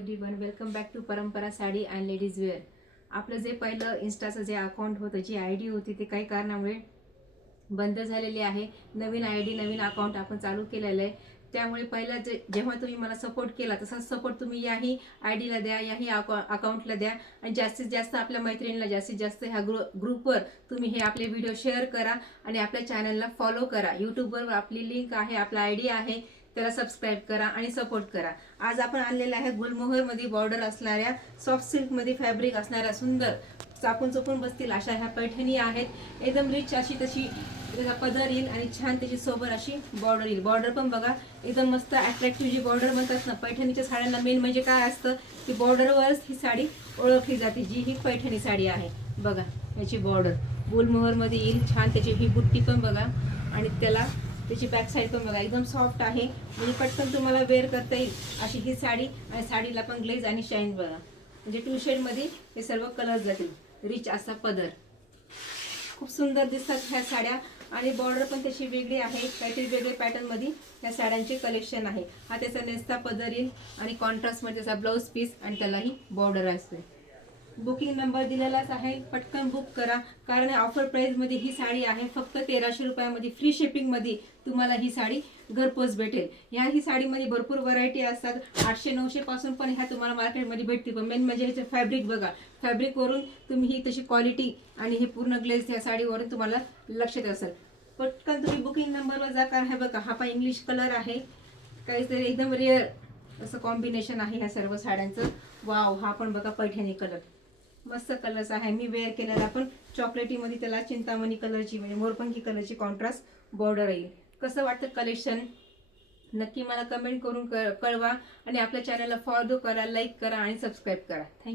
Everyone, welcome back to परंपरा sari and ladies wear. आपलं जे पहिलं इन्स्टाचं जे अकाउंट होतं, जी आय डी होती, ते काही कारणामुळे बंद झालेली आहे. नवीन आय डी नवीन अकाउंट आपण चालू केलेलं आहे. त्यामुळे पहिला जेव्हा तुम्ही मला सपोर्ट केला तसाच सपोर्ट तुम्ही याही आय डीला द्या, याही अकाउंटला द्या आणि जास्तीत जास्त आपल्या मैत्रिणींना जास्तीत जास्त ह्या ग्रुपवर तुम्ही हे आपले व्हिडिओ शेअर करा आणि आपल्या चॅनलला फॉलो करा. यूट्यूबवर आपली लिंक आहे, आपला आय डी आहे, त्याला सबस्क्राईब करा आणि सपोर्ट करा. आज आपण आणलेला आहे गुलमोहरमध्ये बॉर्डर असणाऱ्या सॉफ्ट सिल्कमध्ये फॅब्रिक असणाऱ्या सुंदर चापून चुपून बसतील अशा ह्या पैठणी आहेत. एकदम रिच अशी तशी त्याचा पदर येईल आणि छान त्याची सोबर अशी बॉर्डर येईल. बॉर्डर पण बघा एकदम मस्त अट्रॅक्टिव्ह. जी बॉर्डर म्हणतात ना पैठणीच्या साड्यांना मेन म्हणजे काय असतं की बॉर्डरवरच ही साडी ओळखली जाते. जी ही पैठणी साडी आहे बघा, याची बॉर्डर गुलमोहरमध्ये येईल. छान त्याची ही बुट्टी पण बघा आणि त्याला त्याची बॅक साईड पण बघा एकदम सॉफ्ट आहे. म्हणजे पटकन तुम्हाला वेअर करता येईल अशी ही साडी. आणि साडीला पण ग्लेज आणि शाईन बघा, म्हणजे 2 शेडमध्ये हे सर्व कलर जातील. रिच असा पदर, खूप सुंदर दिसतात ह्या साड्या. आणि बॉर्डर पण त्याची वेगळी आहे, काहीतरी वेगळे पॅटर्न मध्ये ह्या साड्यांचे कलेक्शन आहे. हा त्याचा नेस्ता पदर येईल आणि कॉन्ट्रास्ट मध्ये त्याचा ब्लाउज पीस आणि त्यालाही बॉर्डर असते. बुकिंग नंबर दिलेलाच आहे, पटकन बुक करा. कारण ऑफर प्राइस मध्ये ही साडी आहे फक्त 1300 रुपयामध्ये. फ्री शिपिंग मध्ये तुम्हाला ही साडी घरपोच भेटेल. ह्या ही साडीमध्ये भरपूर व्हरायटी असतात. 800-900 पासून पण ह्या तुम्हाला मार्केटमध्ये भेटतील. पण मेन म्हणजे ह्याचं फॅब्रिक बघा, फॅब्रिक वरून तुम्ही ही तशी क्वालिटी आणि हे पूर्ण ग्लेज ह्या साडीवरून तुम्हाला लक्षात असेल. पटकन तुम्ही बुकिंग नंबरवर जा. कारण हे बघा, हा पण इंग्लिश कलर आहे, काहीतरी एकदम रेअर असं कॉम्बिनेशन आहे ह्या सर्व साड्यांचं. वाव, हा पण बघा पैठणी कलर, मस्त कलर्स आहे. मी वेअर केलेला पण चॉकलेटी मध्ये त्याला चिंतामणी कलरची म्हणजे मोरपंखी कलरची कॉन्ट्रास्ट बॉर्डर येईल. कसं वाटतं कलेक्शन नक्की मला कमेंट करून कळवा आणि आपल्या चॅनलला फॉलो करा, लाईक करा आणि सबस्क्राईब करा. थँक्यू.